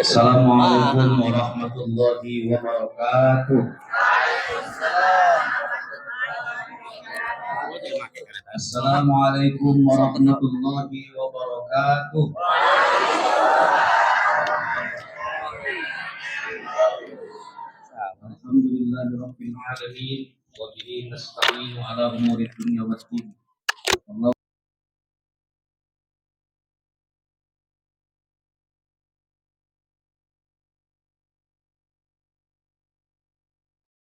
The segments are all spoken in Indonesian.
Assalamualaikum warahmatullahi wabarakatuh. Assalamualaikum warahmatullahi wabarakatuh. Alhamdulillahirabbil alamin wa bihi nasta'inu ala umuri dunya waddin.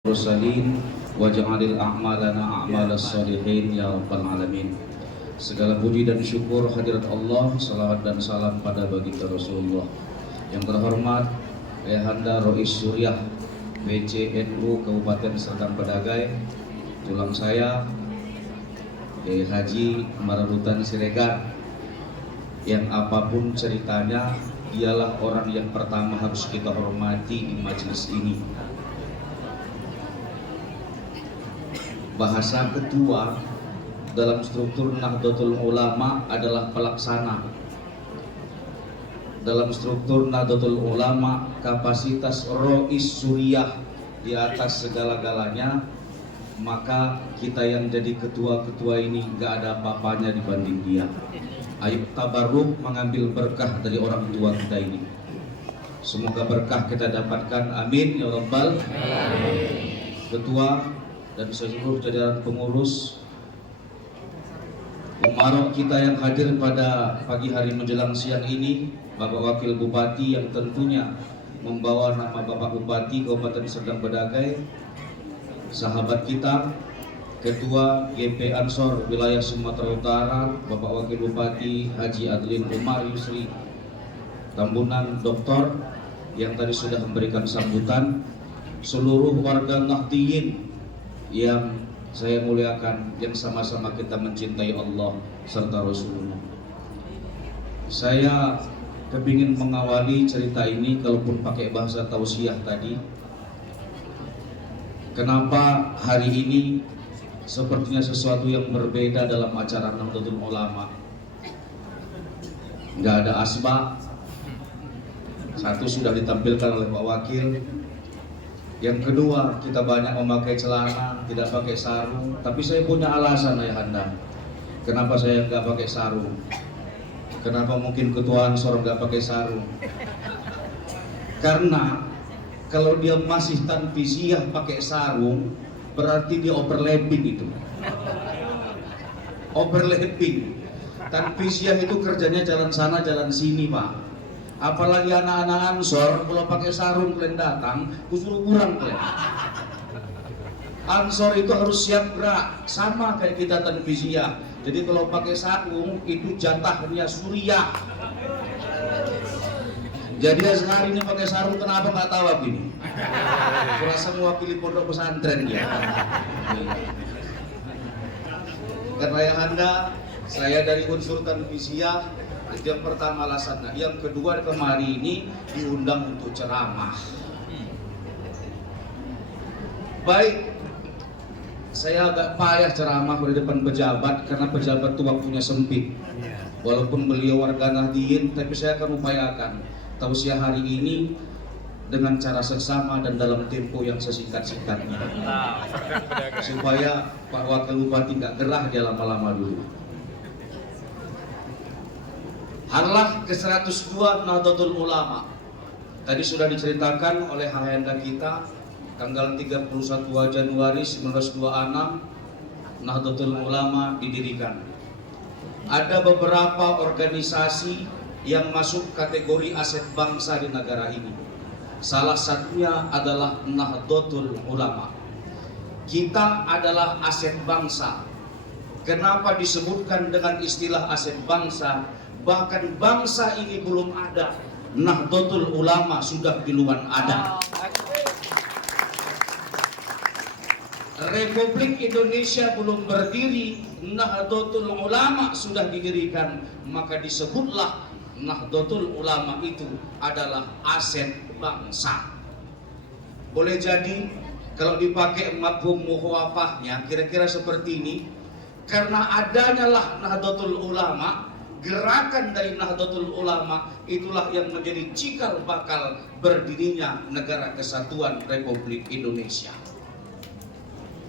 Mursalin waj'alil a'malana a'malas sholihin ya rabbal alamin. Segala puji dan syukur hadirat Allah, salawat dan salam pada baginda Rasulullah. Yang terhormat Ayahanda Rois Suryah PCNU Kabupaten Serdang Bedagai, tulang saya Haji Mararutan Siregar, yang apapun ceritanya dialah orang yang pertama harus kita hormati di majelis ini. Bahasa ketua dalam struktur Nahdlatul Ulama adalah pelaksana. Dalam struktur Nahdlatul Ulama, kapasitas Rois Suryah di atas segala-galanya, maka kita yang jadi ketua-ketua ini gak ada apa-apanya dibanding dia. Ayo tabarruk mengambil berkah dari orang tua kita ini. Semoga berkah kita dapatkan, amin ya rabbal alamin. Ketua dan seluruh jajaran pengurus, umarok kita yang hadir pada pagi hari menjelang siang ini, Bapak Wakil Bupati yang tentunya membawa nama Bapak Bupati Kabupaten Serdang Bedagai, sahabat kita, Ketua GP Ansor Wilayah Sumatera Utara, Bapak Wakil Bupati Haji Adlin Umar Yusri Tambunan, Doktor yang tadi sudah memberikan sambutan, seluruh warga Nahdliyin yang saya muliakan, yang sama-sama kita mencintai Allah serta Rasulullah. Saya kepingin mengawali cerita ini, kalaupun pakai bahasa tausiah tadi. Kenapa hari ini sepertinya sesuatu yang berbeda dalam acara Nahdlatul Ulama? Nggak ada asbak. Satu sudah ditampilkan oleh Pak Wakil. Yang kedua, kita banyak memakai celana, tidak pakai sarung. Tapi saya punya alasan, Ayahanda, kenapa saya nggak pakai sarung. Kenapa mungkin Ketua Ansor nggak pakai sarung? Karena kalau dia masih tanfisiyah pakai sarung, berarti dia overlapping itu. Overlapping. Tanfisiyah itu kerjanya jalan sana jalan sini, Pak. Apalagi anak-anak Ansor, kalau pakai sarung kalian datang, kusuruh kurang kalian. Ansor itu harus siap gerak, sama kayak kita tanfisiyah. Jadi kalau pakai sarung itu jatahnya Suryah. Jadi Azhar ini pakai sarung, kenapa nggak tahu begini? Kurasa mewakili pondok pesantren dia. Karena Ayahanda, saya dari unsur tanfisiyah. Itu yang pertama alasannya. Yang kedua, kemari ini diundang untuk ceramah. Baik, saya agak payah ceramah di depan pejabat karena pejabat itu waktunya sempit. Walaupun beliau warga Nahdliyin, tapi saya akan upayakan tausiah hari ini dengan cara seksama dan dalam tempo yang sesingkat-singkatnya, supaya Pak Wakil Bupati nggak gerah dia lama-lama dulu. Harlah ke-102 Nahdlatul Ulama. Tadi sudah diceritakan oleh Hayanda kita, tanggal 31 Januari 1926 Nahdlatul Ulama didirikan. Ada beberapa organisasi yang masuk kategori aset bangsa di negara ini. Salah satunya adalah Nahdlatul Ulama. Kita adalah aset bangsa. Kenapa disebutkan dengan istilah aset bangsa? Bahkan bangsa ini belum ada, Nahdlatul Ulama sudah duluan ada. Republik Indonesia belum berdiri, Nahdlatul Ulama sudah didirikan. Maka disebutlah Nahdlatul Ulama itu adalah aset bangsa. Boleh jadi kalau dipakai mafhum mukhawafahnya kira-kira seperti ini. Karena adanya lah Nahdlatul Ulama, gerakan dari Nahdlatul Ulama itulah yang menjadi cikal bakal berdirinya Negara Kesatuan Republik Indonesia.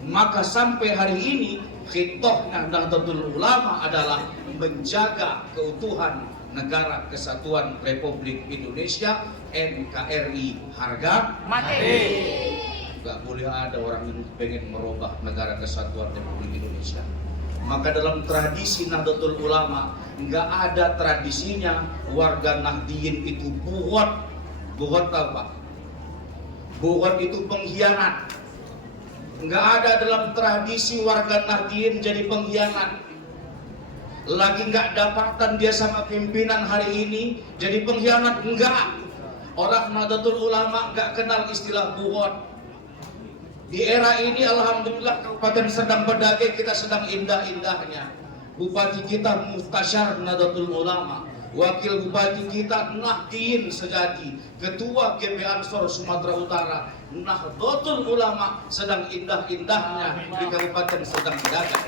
Maka sampai hari ini khitohnya Nahdlatul Ulama adalah menjaga keutuhan Negara Kesatuan Republik Indonesia, NKRI harga mati. Gak boleh ada orang yang pengen merubah Negara Kesatuan Republik Indonesia. Maka dalam tradisi Nahdlatul Ulama nggak ada tradisinya warga Nahdliyin itu buhot. Buhot apa? Buhot itu pengkhianat. Nggak ada dalam tradisi warga Nahdliyin jadi pengkhianat. Lagi nggak dapatan dia sama pimpinan hari ini jadi pengkhianat, enggak. Orang Nahdlatul Ulama nggak kenal istilah buhot. Di era ini alhamdulillah Kabupaten Serdang Bedagai kita sedang indah-indahnya. Bupati kita Muhtasyar Nahdlatul Ulama, wakil bupati kita Nahdliyin sejati, ketua GP Ansor Sumatera Utara Nahdlatul Ulama sedang indah-indahnya di Kabupaten Serdang Bedagai.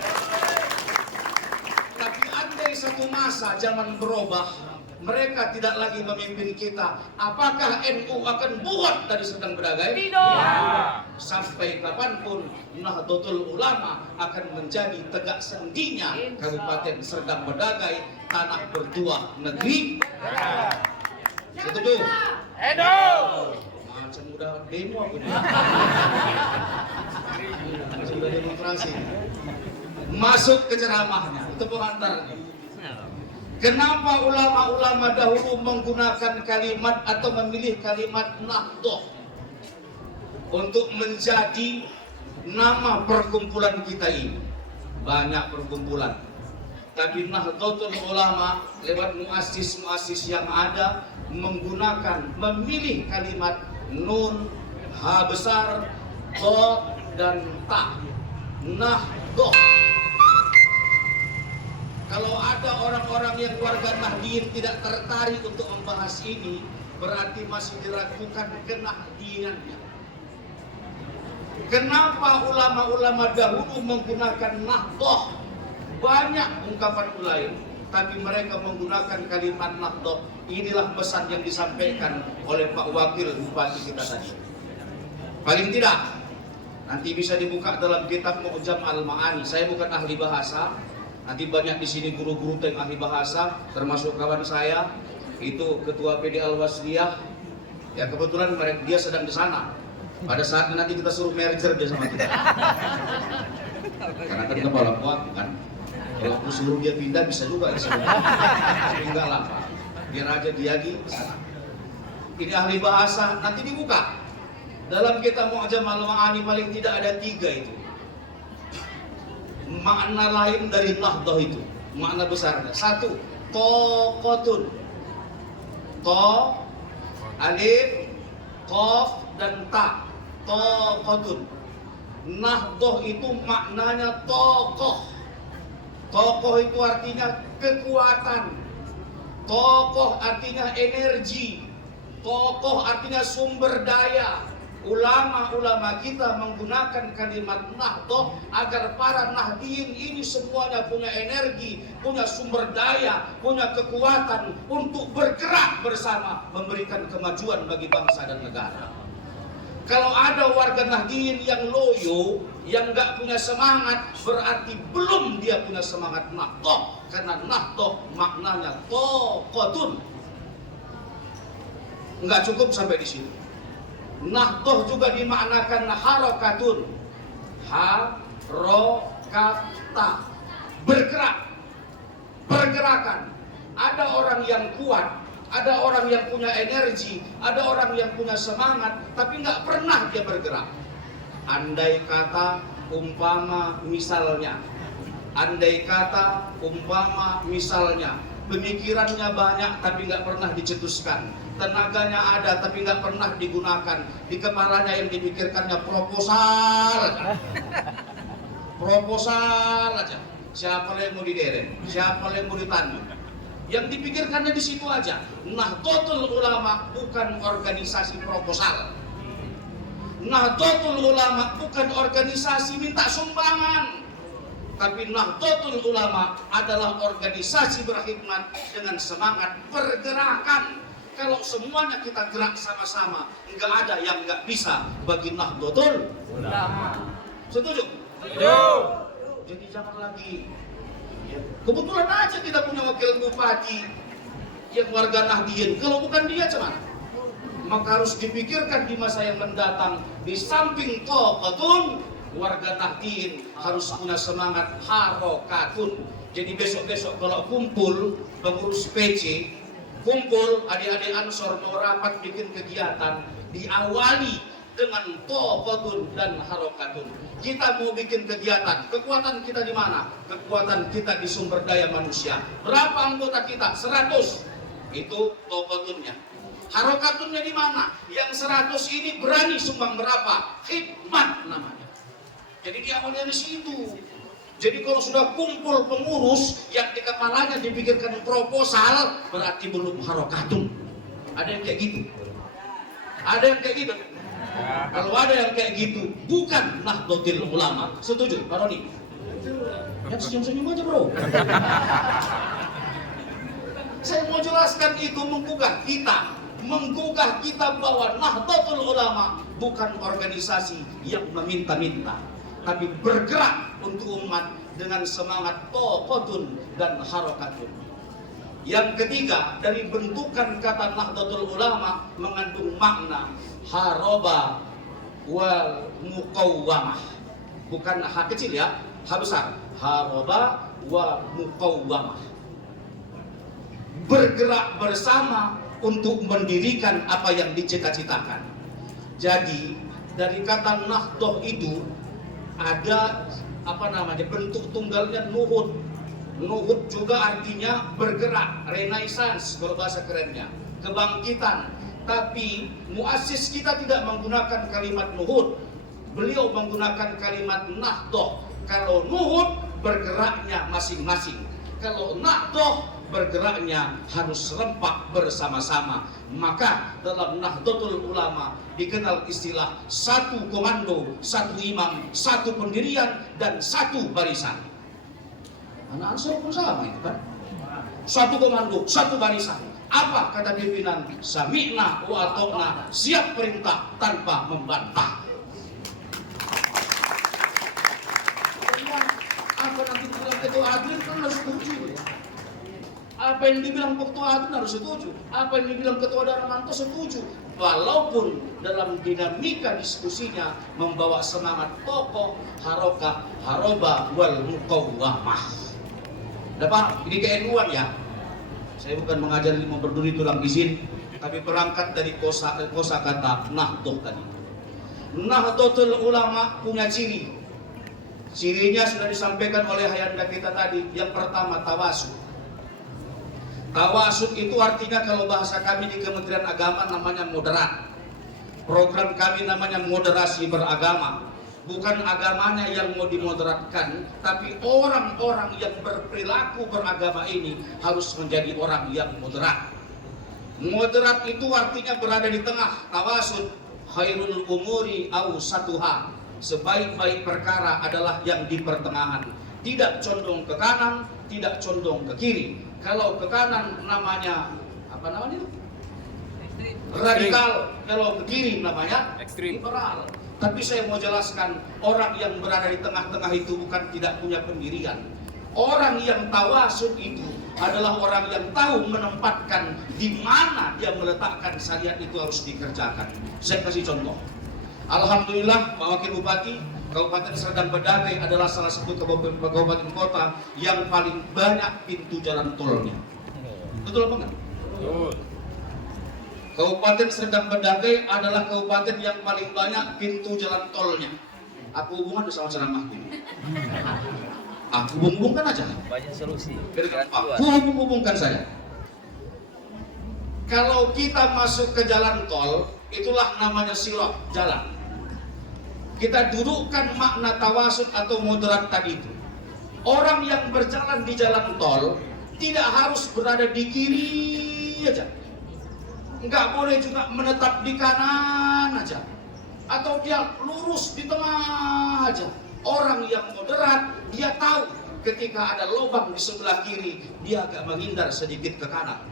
Tapi andai satu masa zaman berubah, mereka tidak lagi memimpin kita, apakah NU akan buat dari Serdang Bedagai? Tidak. Sampai kapanpun Nahdlatul Ulama akan menjadi tegak sendinya Kabupaten Serdang Bedagai, tanah bertuah negeri. Setuju? Macam udah demo aku nih. Macam udah demonstrasi. Masuk ke ceramahnya, itu pengantarnya. Kenapa ulama-ulama dahulu menggunakan kalimat atau memilih kalimat Nahdlatul untuk menjadi nama perkumpulan kita ini? Banyak perkumpulan, tapi Nahdlatul Ulama lewat muassis-muassis yang ada memilih kalimat nun, ha besar, dot dan ta. Nahdlatul. Kalau ada orang-orang yang warga Nahdliyin tidak tertarik untuk membahas ini, berarti masih diragukan kenahdliyannya. Kenapa ulama-ulama dahulu menggunakan Nahdlatul? Banyak ungkapan lain, tapi mereka menggunakan kalimat Nahdlatul. Inilah pesan yang disampaikan oleh Pak Wakil Bupati kita tadi. Paling tidak, nanti bisa dibuka dalam kitab Mu'jam Al-Ma'ani. Saya bukan ahli bahasa. Nanti banyak di sini guru-guru yang ahli bahasa, termasuk kawan saya itu ketua PD Al-Wasliyah. Ya kebetulan dia sedang di sana. Pada saat nanti kita suruh merger dia sama kita. Karena kan kepala kuat kan. Kalau aku suruh dia pindah bisa juga di sana. Tapi enggak lah Pak. Biar aja dia di sana. Ini ahli bahasa, nanti dibuka. Dalam kitab Mu'jam Al-Ma'ani paling tidak ada 3 itu. Makna lain dari Nahdlatul itu, makna besarnya. 1, toqotun. To, alif, qaf dan ta. Toqotun. Nahdlatul itu maknanya tokoh. Tokoh itu artinya kekuatan. Tokoh artinya energi. Tokoh artinya sumber daya. Ulama-ulama kita menggunakan kalimat Nahdlatul agar para Nahdliyin ini semuanya punya energi, punya sumber daya, punya kekuatan untuk bergerak bersama memberikan kemajuan bagi bangsa dan negara. Kalau ada warga Nahdliyin yang loyo, yang nggak punya semangat, berarti belum dia punya semangat Nahdlatul, karena Nahdlatul maknanya toqotun. Nggak cukup sampai di sini. Nahdlatul juga dimaknakan harokatun. Harokata, bergerak, pergerakan. Ada orang yang kuat, ada orang yang punya energi, ada orang yang punya semangat, tapi nggak pernah dia bergerak. Andai kata umpama misalnya, pemikirannya banyak tapi nggak pernah dicetuskan. Tenaganya ada tapi nggak pernah digunakan. Di kepalanya yang dipikirkannya proposal aja. Proposal aja. Siapa yang mau diderek? Siapa yang mau ditanam? Yang dipikirkannya di situ aja. Nahdlatul Ulama bukan organisasi proposal. Nahdlatul Ulama bukan organisasi minta sumbangan. Tapi Nahdlatul Ulama adalah organisasi berkhidmat dengan semangat pergerakan. Kalau semuanya kita gerak sama-sama, nggak ada yang nggak bisa bagi Nahdlatul Ulama. Setuju? Setuju. Jadi jangan lagi. Kebetulan aja kita punya wakil bupati yang warga Nahdien. Kalau bukan dia cuman, maka harus dipikirkan di masa yang mendatang. Di samping Taqatun, warga Nahdien harus punya semangat harokatun. Jadi besok-besok kalau kumpul pengurus PC, kumpul adik-adik Ansor mau rapat bikin kegiatan, diawali dengan Taqatun dan harokatun. Kita mau bikin kegiatan, kekuatan kita di mana? Kekuatan kita di sumber daya manusia. Berapa anggota kita? 100. Itu Taqatunnya. Harokatunnya di mana? Yang 100 ini berani sumbang berapa? Khidmat namanya. Jadi diawalnya di situ. Jadi kalau sudah kumpul pengurus yang di kepalanya dipikirkan proposal, berarti belum harokatun. Ada yang kayak gitu? Ada yang kayak gitu? Kalau ada yang kayak gitu, bukan Nahdlatul Ulama. Setuju, Pak Roni? Ya senyum-senyum aja, bro. Saya mau jelaskan itu menggugah kita bahwa Nahdlatul Ulama bukan organisasi yang meminta-minta, tapi bergerak untuk umat dengan semangat Taqatun dan harokatun. Yang ketiga, dari bentukan kata Nahdlatul Ulama mengandung makna haroba wal muqawwamah. Bukan H kecil ya, H besar. Haroba wa muqawwamah. Bergerak bersama untuk mendirikan apa yang dicita-citakan. Jadi dari kata Nahdlatul itu ada bentuk tunggalnya nuhud. Nuhud juga artinya bergerak, renaissance kalau bahasa kerennya, kebangkitan. Tapi muassis kita tidak menggunakan kalimat nuhud, beliau menggunakan kalimat Nahdlatul. Kalau nuhud bergeraknya masing-masing, kalau Nahdlatul bergeraknya harus serempak bersama-sama. Maka dalam Nahdlatul Ulama dikenal istilah satu komando, satu imam, satu pendirian, dan satu barisan. Anak Ansor pun sama itu kan. Satu komando, satu barisan. Apa kata pimpinan? Sami'na wa ata'na, siap perintah tanpa membantah. Apa nanti bilang ketua Adrin kan harus setuju. Apa yang dibilang ketua Adrin harus setuju. Apa yang dibilang ketua Darmanto setuju. Walaupun dalam dinamika diskusinya membawa semangat tokoh harokah, haroba wal muqawwamah. Dapat ini ke-NU-an ya. Saya bukan mengajar ilmu berduri tulang izin, tapi berangkat dari kosa kata Nahdlatul tadi. Nahdlatul Ulama punya ciri. Cirinya sudah disampaikan oleh Hayanda kita tadi. Yang pertama tawasud. Tawasud itu artinya kalau bahasa kami di Kementerian Agama namanya moderat. Program kami namanya moderasi beragama. Bukan agamanya yang mau dimoderatkan, tapi orang-orang yang berperilaku beragama ini harus menjadi orang yang moderat. Moderat itu artinya berada di tengah. Tawasud khairul umuri awsatuha. Sebaik-baik perkara adalah yang di pertengahan. Tidak condong ke kanan, tidak condong ke kiri. Kalau ke kanan namanya apa namanya? Radikal. Kalau ke kiri namanya liberal. Tapi saya mau jelaskan, orang yang berada di tengah-tengah itu bukan tidak punya pendirian. Orang yang tawasud itu adalah orang yang tahu menempatkan di mana dia meletakkan syariat itu harus dikerjakan. Saya kasih contoh. Alhamdulillah, Pak Wakil Bupati, Kabupaten Serdang Bedagai adalah salah satu kabupaten kota yang paling banyak pintu jalan tolnya. Betul apa enggak? Betul. Kabupaten Serdang Bedagai adalah kabupaten yang paling banyak pintu jalan tolnya. Aku hubungan sama ceramah ini. Aku hubungkan aja. Banyak solusi. Aku hubungkan saya. Kalau kita masuk ke jalan tol, itulah namanya sirat, jalan. Kita dudukkan makna tawasud atau moderat tadi itu. Orang yang berjalan di jalan tol tidak harus berada di kiri aja. Enggak boleh juga menetap di kanan aja. Atau dia lurus di tengah aja. Orang yang moderat, dia tahu ketika ada lubang di sebelah kiri, dia agak menghindar sedikit ke kanan.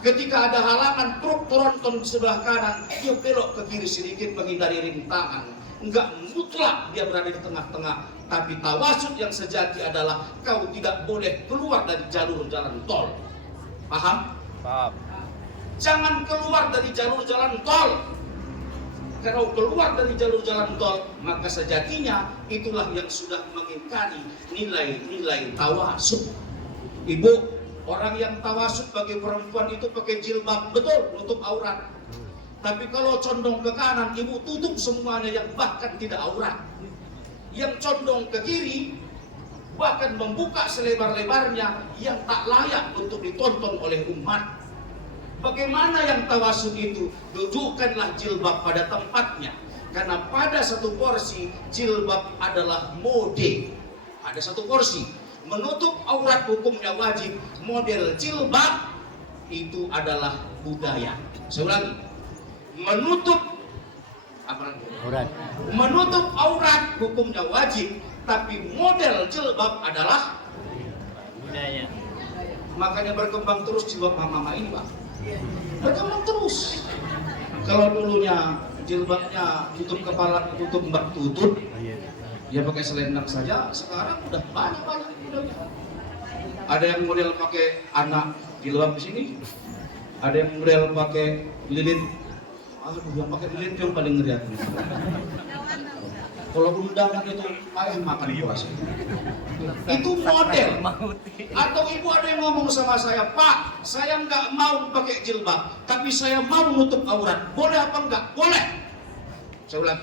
Ketika ada halangan truk tronton di sebelah kanan, dia belok ke kiri sedikit menghindari rintangan. Enggak mutlak dia berada di tengah-tengah. Tapi tawasud yang sejati adalah kau tidak boleh keluar dari jalur jalan tol. Paham? Paham. Jangan keluar dari jalur jalan tol. Kalau keluar dari jalur jalan tol, maka sejatinya itulah yang sudah mengingkari nilai-nilai tawasud. Ibu, orang yang tawasud bagi perempuan itu pakai jilbab, betul, nutup aurat. Tapi kalau condong ke kanan, ibu tutup semuanya yang bahkan tidak aurat. Yang condong ke kiri, bahkan membuka selebar-lebarnya yang tak layak untuk ditonton oleh umat. Bagaimana yang tawasud itu? Dudukkanlah jilbab pada tempatnya. Karena pada satu porsi, jilbab adalah mode. Ada satu porsi. Menutup aurat hukumnya wajib. Model jilbab itu adalah budaya. Saya ulangi. Menutup aurat. Menutup aurat hukumnya wajib. Tapi model jilbab adalah Budaya. Makanya berkembang terus jilbab mama ini, Pak. Berkembang terus. Kalau dulunya jilbabnya tutup kepala, tutup mbak tutut, dia pakai selendang saja. Sekarang udah banyak modelnya. Ada yang model pakai anak jilbab di sini, ada yang model pakai lilin. Aduh, yang pakai lilin yang paling ngeri aku. Kalau undangan itu payah makan puasa. Itu model. Atau ibu ada yang ngomong sama saya, Pak, saya nggak mau pakai jilbab, tapi saya mau nutup aurat. Boleh apa enggak? Boleh. Saya ulang,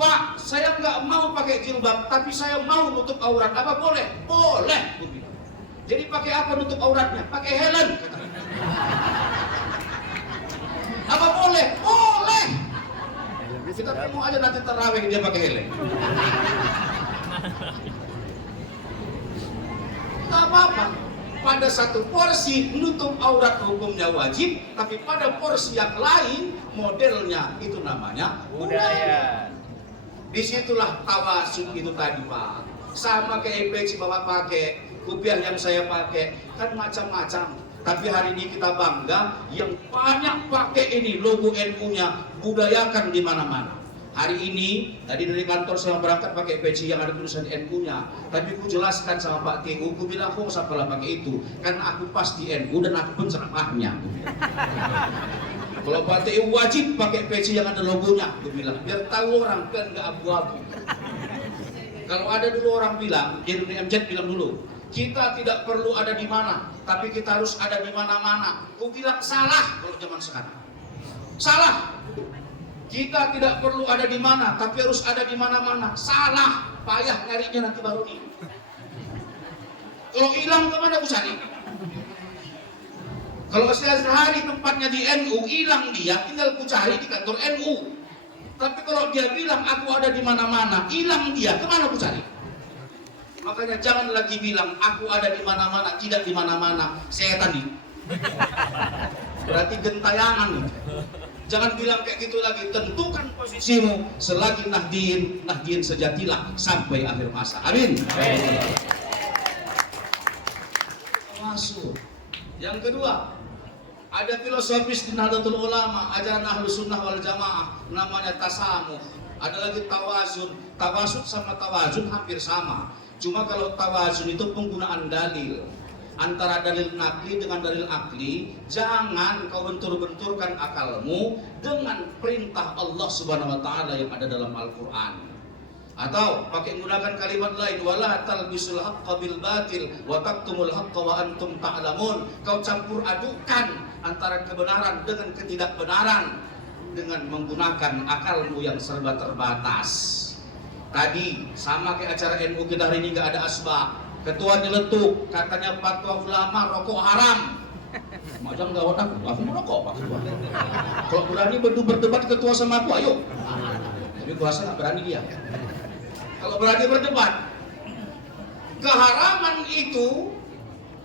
Pak, saya nggak mau pakai jilbab, tapi saya mau nutup aurat. Apa boleh? Boleh. Jadi pakai apa nutup auratnya? Pakai helm. Apa boleh? Boleh. Kita tengok aja nanti tarawih dia pakai helm. Gak apa-apa. Pada satu porsi menutup aurat hukumnya wajib, tapi pada porsi yang lain modelnya itu namanya budaya. Disitulah tawasud itu tadi, Pak. Sama kayak peci bapak pakai, kopiah yang saya pakai, kan macam-macam. Tapi hari ini kita bangga yang banyak pakai ini logo NU-nya, budayakan di mana-mana. Hari ini tadi dari kantor saya berangkat pakai peci yang ada tulisan NU-nya. Tapi aku jelaskan sama Pak TU, aku bilang aku nggak usah pakai itu, karena aku pasti NU dan aku penceramahnya. Kalau Pak TU wajib pakai peci yang ada logonya, aku bilang biar tahu orang kan nggak abu-abu. Kalau ada dulu orang bilang, Irwin MZ bilang dulu, kita tidak perlu ada di mana, tapi kita harus ada di mana-mana. Aku bilang salah kalau zaman sekarang. Salah. Kita tidak perlu ada di mana, tapi harus ada di mana-mana. Salah. Payah nyarinya nanti baru nih. Kalau hilang kemana aku cari? Kalau sehari tempatnya di NU, hilang dia, tinggal ku cari di kantor NU. Tapi kalau dia bilang aku ada di mana-mana, hilang dia, kemana aku cari? Makanya jangan lagi bilang aku ada di mana-mana, tidak di mana-mana. Setan nih. Berarti gentayangan nih. Jangan bilang kayak gitu lagi. Tentukan posisimu selagi Nahdien sejatilah sampai akhir masa. Amin. Masuk. Yang kedua, ada filosofis di Nahdlatul Ulama, ajaran Ahlus Sunnah wal Jamaah, namanya tasamuh. Ada lagi tawazun. Tawasud sama tawazun hampir sama. Cuma kalau tawazun itu penggunaan dalil antara dalil nakli dengan dalil akli. Jangan kau bentur-benturkan akalmu dengan perintah Allah Subhanahu wa taala yang ada dalam Al-Qur'an. Atau pakai menggunakan kalimat lain, wala talbisul haqqa bil batil wa taktumul haqqa wa antum ta'lamun. Kau campur adukan antara kebenaran dengan ketidakbenaran dengan menggunakan akalmu yang serba terbatas. Tadi sama kayak acara NU kita hari ini gak ada asbak. Ketua nyeletuk, katanya fatwa ulama rokok haram. Macam gawat aku merokok Pak Ketua. Kalau berani berdebat ketua sama aku, ayo. Tapi kuasa gak berani dia. Kalau berani berdebat, keharaman itu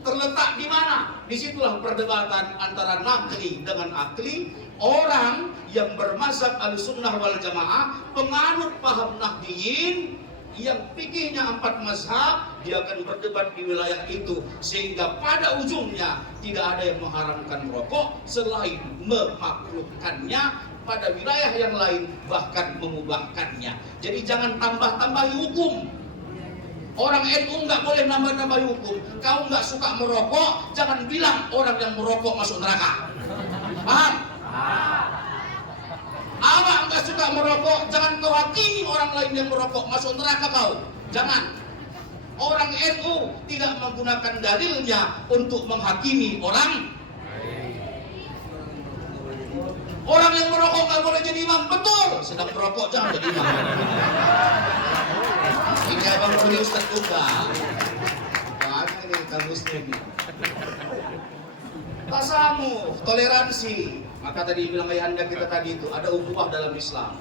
terletak di mana? Disitulah perdebatan antara nakli dengan akli. Orang yang bermazhab Ahlussunnah wal Jamaah, penganut paham Nahdiyin, yang fikihnya 4 mazhab, dia akan berdebat di wilayah itu, sehingga pada ujungnya tidak ada yang mengharamkan rokok selain memakruhkannya pada wilayah yang lain, bahkan mengubahkannya. Jadi jangan tambah-tambahi hukum. Orang NU nggak boleh nambah-nambah hukum. Kau nggak suka merokok, jangan bilang orang yang merokok masuk neraka. Paham? Awak nggak suka merokok, jangan kau hakimi orang lain yang merokok masuk neraka kau. Jangan. Orang NU tidak menggunakan dalilnya untuk menghakimi orang. Orang yang merokok nggak boleh jadi imam, betul. Sedang merokok jangan jadi imam. Ini abang punya Ustaz juga. Banyak ini kaum muslim. Tasamuh, toleransi. Maka tadi bilang ayahanda kita tadi itu ada ukhuwah dalam Islam.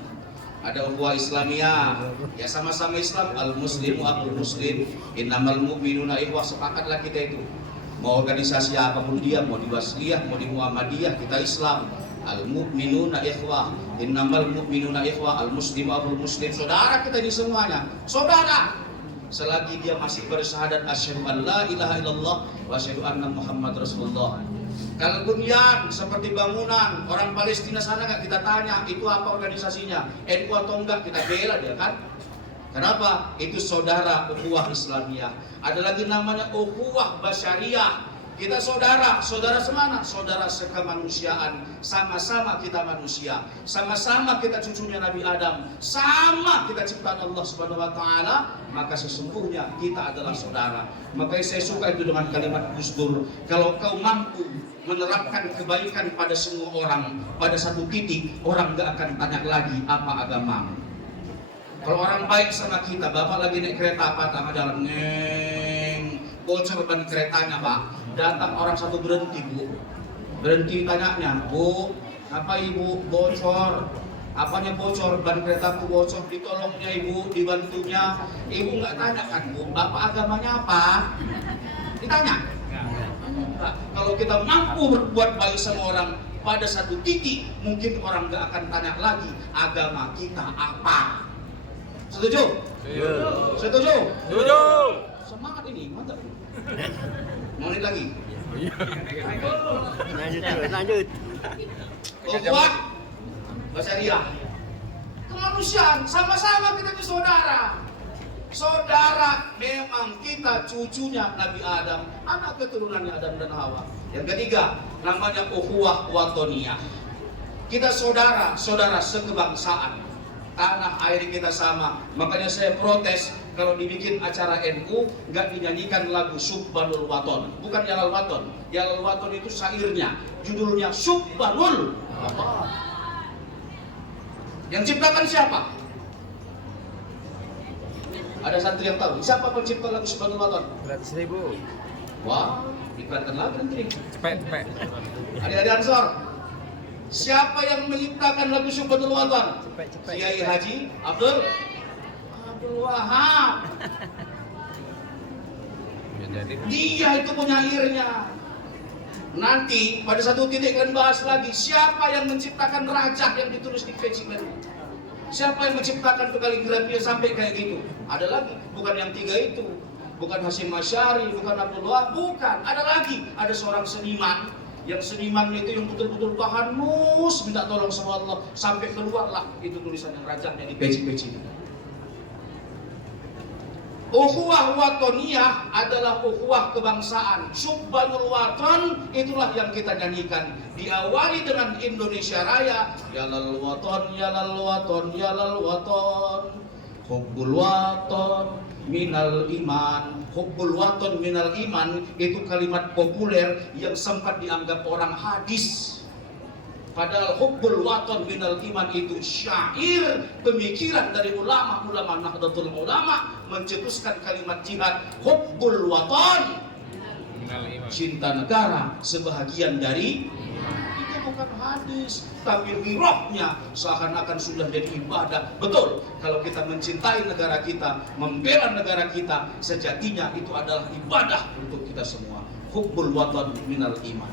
Ada ukhuwah Islamiyah. Ya sama-sama Islam, al-muslimu aqul muslim, innamal mu'minuna ikhwah, sepakatlah kita itu. Mau organisasi apapun dia, mau di Wasliyah, mau di Muhammadiyah, kita Islam. Al-mu'minuna ikhwah, innamal mu'minuna ikhwah, al-muslimu aqul muslim. Saudara kita ini semuanya. Saudara. Selagi dia masih bersyahadat asyhadu an la ilaha illallah wa asyhadu anna Muhammad Rasulullah. Kalau bunyan seperti bangunan orang Palestina sana nggak kita tanya itu apa organisasinya, NU atau enggak, kita bela dia kan? Kenapa? Itu saudara ukhuwah Islamiyah. Ada lagi namanya ukhuwah Basyariyah. Kita saudara, saudara semana, saudara sekemanusiaan, sama-sama kita manusia, sama-sama kita cucunya Nabi Adam, sama kita ciptaan Allah Subhanahu wa taala, maka sesungguhnya kita adalah saudara. Makanya saya suka itu dengan kalimat Gus Dur, kalau kau mampu menerapkan kebaikan pada semua orang, pada satu titik orang gak akan tanya lagi apa agamamu. Kalau orang baik sama kita, bapak lagi naik kereta apa tengah jalan, bocor ban keretanya pak. Datang orang satu berhenti bu, berhenti tanyanya, bu, apa ibu bocor? Apanya bocor? Ban keretaku bocor, ditolongnya ibu, dibantunya. Ibu nggak tanya kan bu, bapak agamanya apa? Ditanya. Nah, kalau kita mampu berbuat baik sama orang pada satu titik, mungkin orang nggak akan tanya lagi agama kita apa. Setuju? Setuju? Setuju. Semangat ini, mantap. Mau nih lagi. Lanjut. Ukhuwah Basyariyah. Kemanusiaan, sama-sama kita itu saudara. Saudara, memang kita cucunya Nabi Adam, anak keturunannya Adam dan Hawa. Yang ketiga, namanya ukhuwah watoniyah. Kita saudara, saudara sekebangsaan. Tanah air kita sama. Makanya saya protes kalau dibikin acara NU nggak dinyanyikan lagu Subhanul Waton, bukan Yalal Waton. Yalal Waton itu syairnya, judulnya Subhanul Waton. Yang ciptakan siapa? Ada santri yang tahu siapa pencipta lagu Subhanul Waton? 100.000. Wah, iklankan lagi nanti. Cepet. Adik-adik Ansor, siapa yang menciptakan lagu Subhanul Waton? Cepet. Kiai Haji Abdul Wahab. Dia itu penyairnya. Nanti pada satu titik kalian bahas lagi siapa yang menciptakan rajah yang ditulis di peci itu. Siapa yang menciptakan tuh kaligrafi sampai kayak gitu? Ada lagi, bukan yang tiga itu. Bukan Hasyim Asy'ari, bukan Abdul Wahab, bukan. Ada lagi, ada seorang seniman. Yang seniman itu yang betul-betul tahan mus minta tolong sama Allah sampai keluarlah itu tulisan yang rajahnya di peci-peci itu. Ukhuwah watoniyah adalah ukhuwah kebangsaan. Subhanul Waton itulah yang kita nyanyikan. Diawali dengan Indonesia Raya. Yalal waton, yalal waton, yalal waton. Hubbul waton minal iman. Hubbul waton minal iman itu kalimat populer yang sempat dianggap orang hadis. Padahal hubbul waton minal iman itu syair pemikiran dari ulama-ulama Nahdlatul Ulama mencetuskan kalimat jihad. Hubbul waton cinta negara sebahagian dari itu bukan hadis tapi rohnya seakan-akan sudah jadi ibadah. Betul, kalau kita mencintai negara kita, membela negara kita, sejatinya itu adalah ibadah untuk kita semua. Hubbul waton minal iman.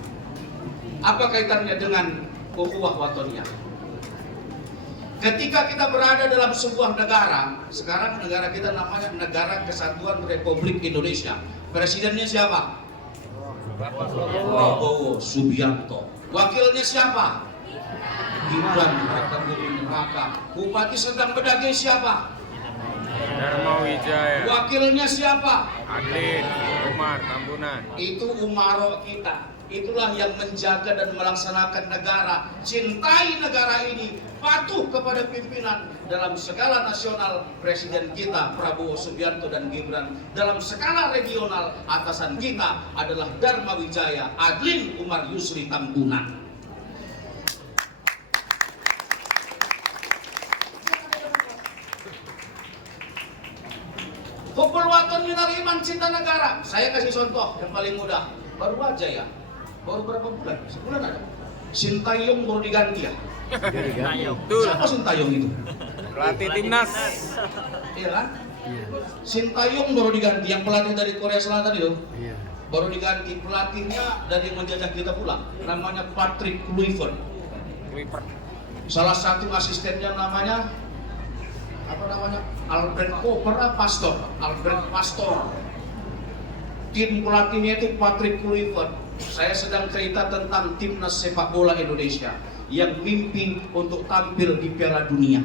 Apa kaitannya dengan ukhuwah watoniyah? Ketika kita berada dalam sebuah negara, sekarang negara kita namanya Negara Kesatuan Republik Indonesia. Presidennya siapa? Prabowo Subianto. Wakilnya siapa? Gibran Rakabuming Raka. Bupati Serdang Bedagai siapa? Dharma Wijaya. Wakilnya siapa? Adlin Umar Tambunan. Itu umaro kita. Itulah yang menjaga dan melaksanakan negara. Cintai negara ini, patuh kepada pimpinan dalam skala nasional. Presiden kita Prabowo Subianto dan Gibran. Dalam skala regional, atasan kita adalah Dharma Wijaya, Adlin Umar Yusri Tambunan. Hubul waton minal iman, cinta negara. Saya kasih contoh yang paling mudah. Baru aja ya, baru berapa bulan? Sebulan ada. Sintayong baru diganti ya. Tuh, Siapa Sintayong itu? pelatih timnas. Iya kan? Sintayong baru diganti, yang pelatih dari Korea Selatan itu. Baru diganti, pelatihnya dari yang menjajah kita pula. Namanya Patrick Kluivert. Salah satu asistennya namanya apa namanya? Albert Pastor. Albert Pastor. Tim pelatihnya itu Patrick Kluivert. Saya sedang cerita tentang timnas sepak bola Indonesia yang mimpi untuk tampil di Piala Dunia.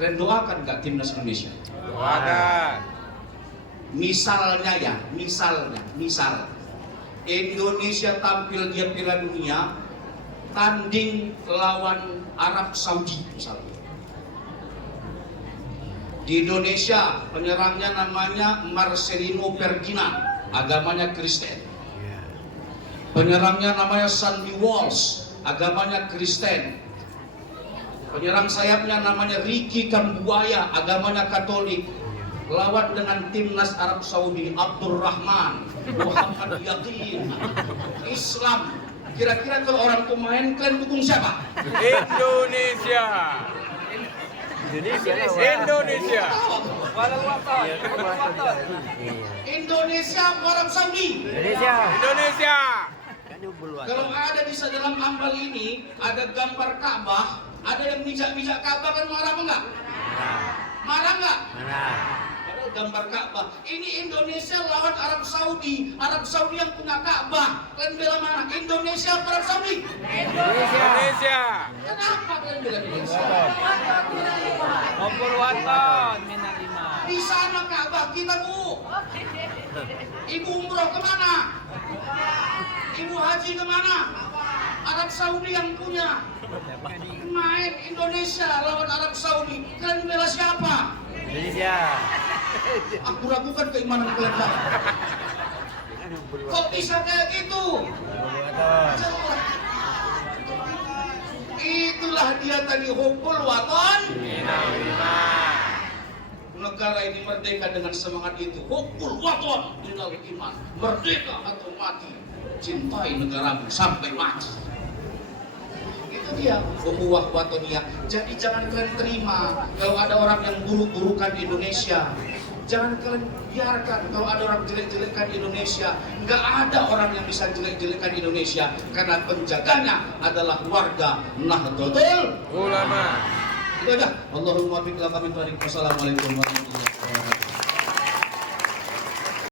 Kalian doakan nggak timnas Indonesia? Doakan. Misalnya ya, misal Indonesia tampil di Piala Dunia, tanding lawan Arab Saudi misalnya. Di Indonesia penyerangnya namanya Marcelino Ferdinand, agamanya Kristen. Penyerangnya namanya Sandy Walsh, agamanya Kristen. Penyerang sayapnya namanya Ricky Kambuaya, agamanya Katolik. Lawan dengan timnas Arab Saudi, Abdurrahman, Muhammad Yakin, Islam. Kira-kira kalau orang pemain kalian dukung siapa? Indonesia. Indonesia Arab Saudi. Indonesia. Kalau ada di dalam ambal ini ada gambar Ka'bah, ada yang bijak-bijak Ka'bah, kan marah enggak? Marah enggak? Ada gambar Ka'bah. Ini Indonesia lawan Arab Saudi. Arab Saudi yang punya Ka'bah. Kalian bela mana? Indonesia atau Arab Saudi? Indonesia. Kenapa kalian bela Indonesia? Hubul waton minal iman. Di sana Ka'bah kita, Bu. Ibu umroh kemana? Ibu haji kemana? Arab Saudi yang punya. Main Indonesia lawan Arab Saudi. Kalian bela siapa? Indonesia. Aku ragukan keimanan kalian. Kok bisa kayak gitu? Itulah dia tadi hubul waton. Negara ini merdeka dengan semangat itu. Hubul waton minal iman. Merdeka atau mati. Cintai negaramu sampai mati. Itu dia ukhuwah watoniyah. Jadi jangan kalian terima kalau ada orang yang buruk-burukan Indonesia. Jangan kalian biarkan kalau ada orang jelek-jelekkan Indonesia. Nggak ada orang yang bisa jelek-jelekkan Indonesia, karena penjaganya adalah warga Nahdlatul Ulama. Itu aja. Allahumma biqla kami. Wassalamualaikum warahmatullahi wabarakatuh.